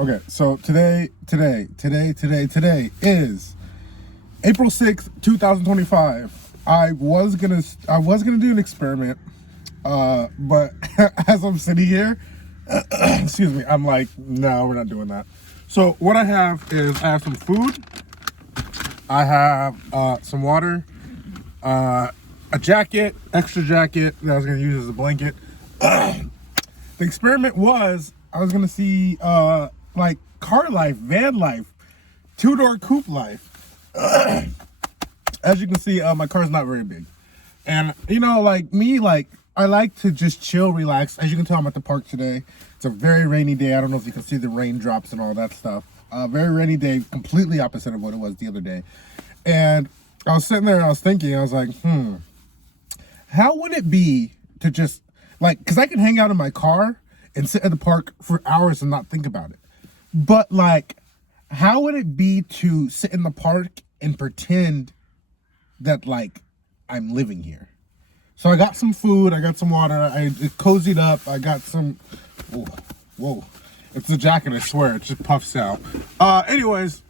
Okay, so today is April 6th, 2025. I was gonna do an experiment, but as I'm sitting here, excuse me, I'm like, no, we're not doing that. So what I have is I have some food, I have some water, a jacket, extra jacket that I was gonna use as a blanket. The experiment was I was gonna see like car life, van life, two-door coupe life. As you can see, my car's not very big, and like me, like I like to just chill, relax. As you can tell, I'm at the park today. It's a very rainy day. I don't know if you can see the raindrops and all that stuff. Very rainy day, completely opposite of what it was the other day. And I was sitting there and I was thinking, I was like, how would it be to just because I can hang out in my car and sit at the park for hours and not think about it. But like, how would it be to sit in the park and pretend that like I'm living here? So I got some food, I got some water, I cozied up, I got some, whoa, it's the jacket, I swear, it just puffs out. Anyways,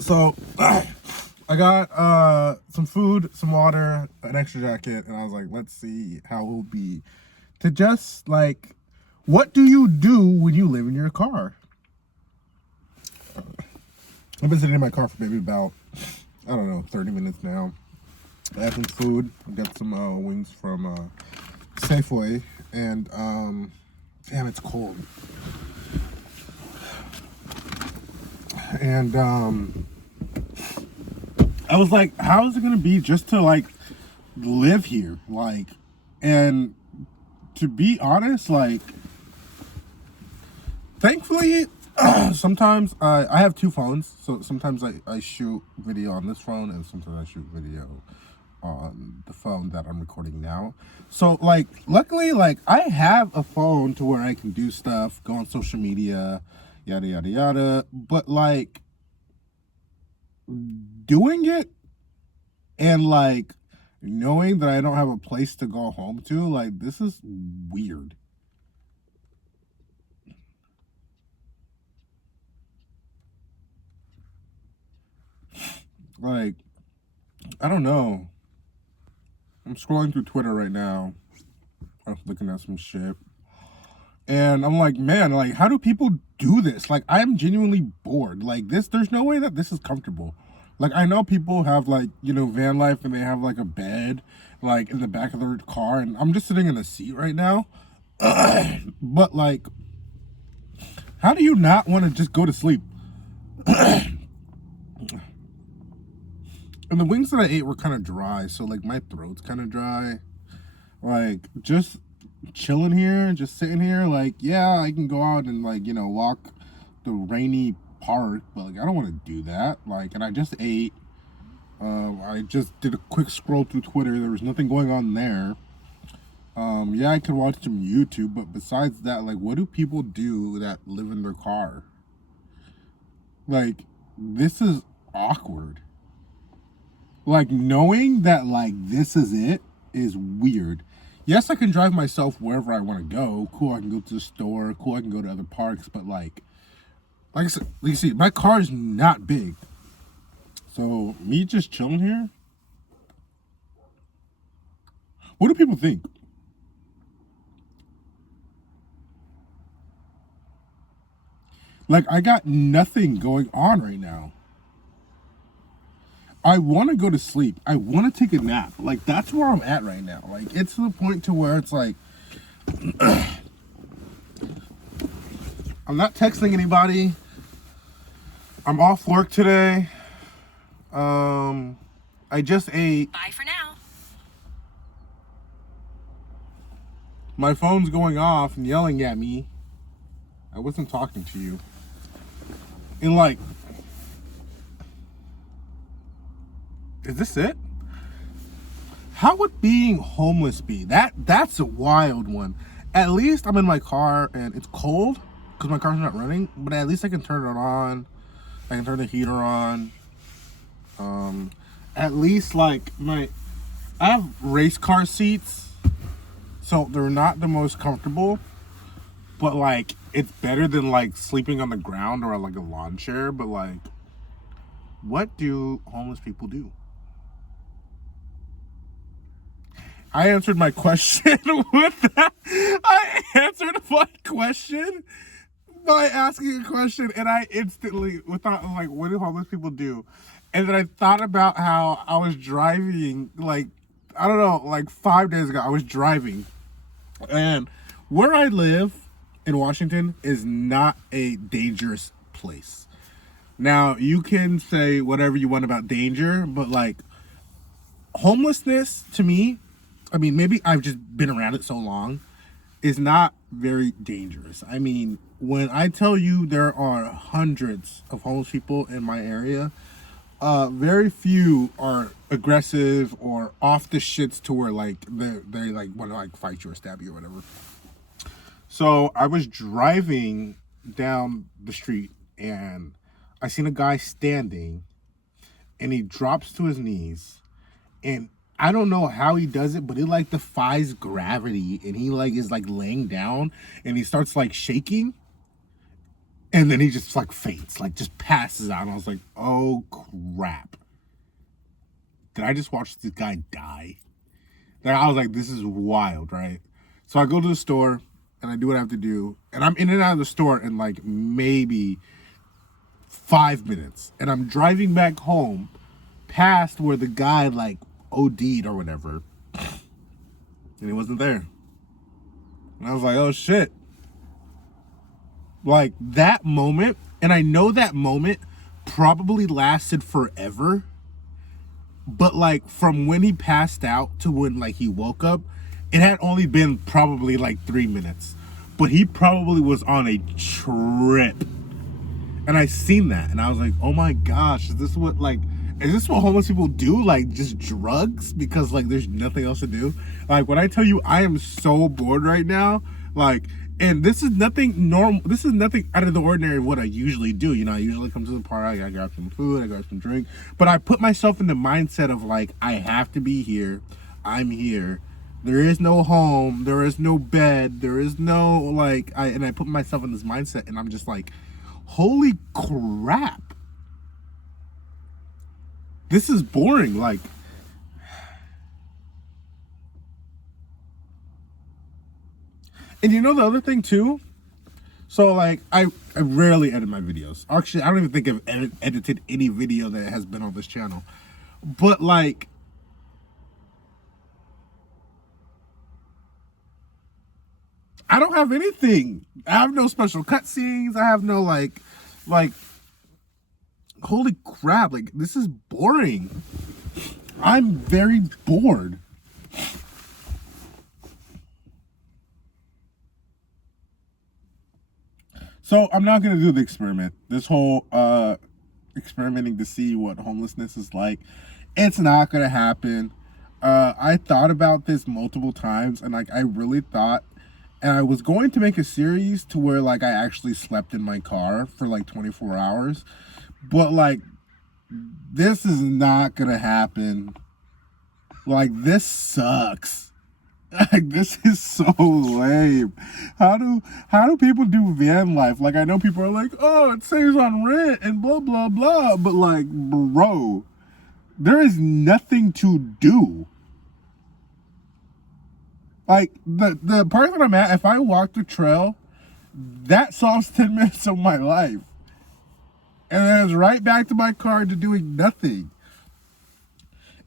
so I got some food, some water, an extra jacket, and I was like, let's see how it will be to just like, what do you do when you live in your car? I've been sitting in my car for maybe about, I don't know, 30 minutes now. I had some food. I got some wings from Safeway, and damn, it's cold. And I was like, how is it gonna be just to like live here? Like, and to be honest, like, thankfully, sometimes I have two phones, so sometimes I shoot video on this phone, and sometimes I shoot video on the phone that I'm recording now. So like, luckily, like I have a phone to where I can do stuff, go on social media, yada yada yada. But like, doing it and like knowing that I don't have a place to go home to, like, this is weird. Like, I don't know. I'm scrolling through Twitter right now. I'm looking at some shit. And I'm like, man, like, how do people do this? Like, I'm genuinely bored. Like, there's no way that this is comfortable. Like, I know people have, like, van life, and they have, like, a bed, like, in the back of their car. And I'm just sitting in a seat right now. But, like, how do you not want to just go to sleep? And the wings that I ate were kind of dry, so like my throat's kind of dry. Like, just chilling here, just sitting here, like, yeah, I can go out and like, walk the rainy park, but like I don't want to do that. Like, and I just ate. I just did a quick scroll through Twitter. There was nothing going on there. Yeah, I could watch some YouTube, but besides that, like, what do people do that live in their car? Like, this is awkward. Like, knowing that, like, this is it is weird. Yes, I can drive myself wherever I want to go. Cool, I can go to the store. Cool, I can go to other parks. But, like I said, like you see, my car is not big. So, me just chilling here? What do people think? Like, I got nothing going on right now. I want to go to sleep. I want to take a nap. Like, that's where I'm at right now. Like, it's to the point to where it's like, I'm not texting anybody. I'm off work today. I just ate. Bye for now. My phone's going off and yelling at me. I wasn't talking to you. And like, is this it? How would being homeless be? That's a wild one. At least I'm in my car and it's cold because my car's not running, but at least I can turn it on. I can turn the heater on. At least like I have race car seats, so they're not the most comfortable, but like it's better than like sleeping on the ground or like a lawn chair, but like, what do homeless people do? I answered my question with that. I answered my question by asking a question, and I instantly thought, like, what do homeless people do? And then I thought about how I was driving, like, I don't know, like 5 days ago, I was driving, and where I live in Washington is not a dangerous place. Now, you can say whatever you want about danger, but like, homelessness to me, I mean, maybe I've just been around it so long, is not very dangerous. I mean, when I tell you there are hundreds of homeless people in my area, very few are aggressive or off the shits to where like they like want to like fight you or stab you or whatever. So I was driving down the street and I seen a guy standing, and he drops to his knees, and I don't know how he does it, but it like defies gravity, and he like is like laying down and he starts like shaking, and then he just like faints, like just passes out. And I was like, oh crap. Did I just watch this guy die? Like, I was like, this is wild, right? So I go to the store and I do what I have to do, and I'm in and out of the store in like maybe 5 minutes, and I'm driving back home past where the guy like OD'd or whatever, and he wasn't there. And I was like, oh shit. Like that moment, and I know that moment probably lasted forever, but like from when he passed out to when like he woke up, it had only been probably like 3 minutes, but he probably was on a trip. And I seen that, and I was like, oh my gosh, is this what homeless people do? Like, just drugs? Because, like, there's nothing else to do? Like, when I tell you I am so bored right now, like, and this is nothing normal, this is nothing out of the ordinary of what I usually do. You know, I usually come to the park, I grab some food, I grab some drink, but I put myself in the mindset of, like, I have to be here, I'm here. There is no home, there is no bed, there is no, like, I put myself in this mindset, and I'm just like, holy crap, this is boring. Like, and you know the other thing too, so like I rarely edit my videos. Actually, I don't even think I've edited any video that has been on this channel, but like, I don't have anything. I have no special cutscenes. I have no like, holy crap, like this is boring. I'm very bored. So I'm not gonna do the experiment. This whole experimenting to see what homelessness is like, it's not gonna happen. I thought about this multiple times, and like I really thought, and I was going to make a series to where like I actually slept in my car for like 24 hours, but like this is not gonna happen. Like, this sucks. Like, this is so lame. How do people do van life? Like, I know people are like, oh, it saves on rent and blah blah blah, but like, bro, there is nothing to do. Like, the part that I'm at, if I walk the trail, that solves 10 minutes of my life. And then it's right back to my car to doing nothing.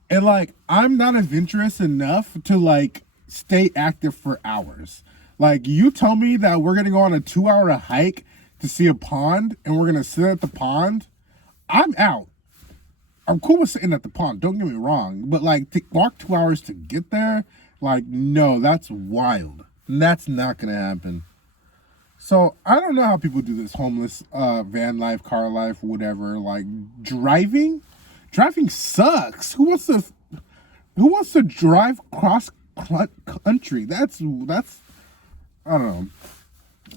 And like, I'm not adventurous enough to like stay active for hours. Like, you tell me that we're gonna go on a 2-hour hike to see a pond and we're gonna sit at the pond, I'm out. I'm cool with sitting at the pond, don't get me wrong, but like to walk 2 hours to get there, like, no, that's wild. That's not gonna happen. So I don't know how people do this homeless van life, car life, whatever. Like, driving sucks. Who wants to drive cross country? That's I don't know.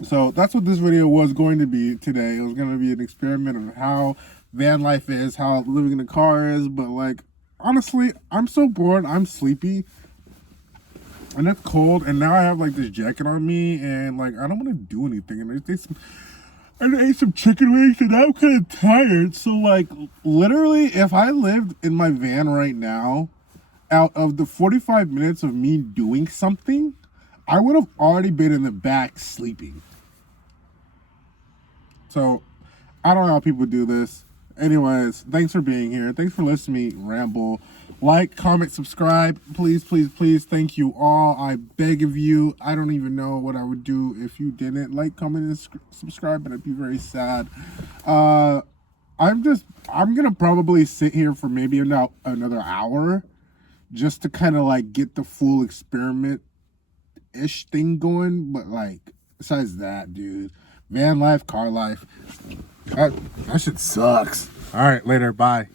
So that's what this video was going to be today. It was going to be an experiment of how van life is, how living in a car is. But like, honestly, I'm so bored. I'm sleepy. and it's cold, and now I have like this jacket on me, and like I don't want to do anything, and I ate some chicken wings, and now I'm kind of tired. So like literally, if I lived in my van right now, out of the 45 minutes of me doing something, I would have already been in the back sleeping. So I don't know how people do this. Anyways, thanks for being here. Thanks for listening to me ramble. Like, comment, subscribe. Please, please, please. Thank you all. I beg of you. I don't even know what I would do if you didn't like, comment, and subscribe, but I'd be very sad. I'm gonna probably sit here for maybe another hour just to kind of like get the full experiment-ish thing going. But like, besides that, dude, van life, car life, that shit sucks. All right, later, bye.